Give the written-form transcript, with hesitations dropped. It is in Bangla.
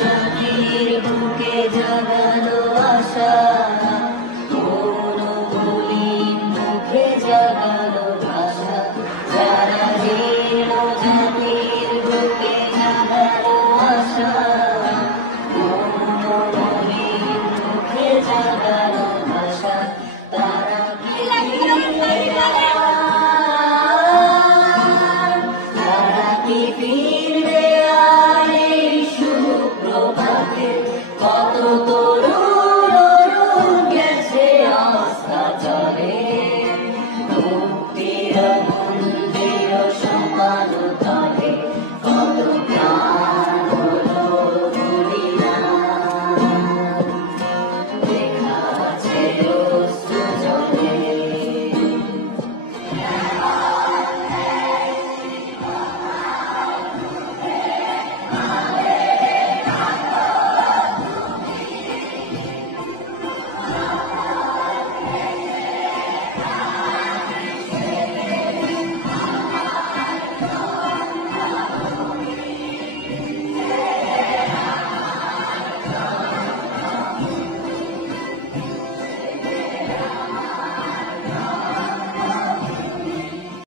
জাতির বুকে জাগালো আশা, কোন মলিন মুখে জাগালো ভাষা। যারা জীর্ণ জাতির বুকে জাগালো আশা, কোন মলিন মুখে জাগালো ভাষা। তারা কি ফিরবে আর এই সুপ্রভাতে? কত তরুণ অরুণ গেছে অস্তাচলে, মুক্তির মন্দির সমান তলে। কত প্রাণ হলো বলিদান, লেখা আছে অশ্রু জলে।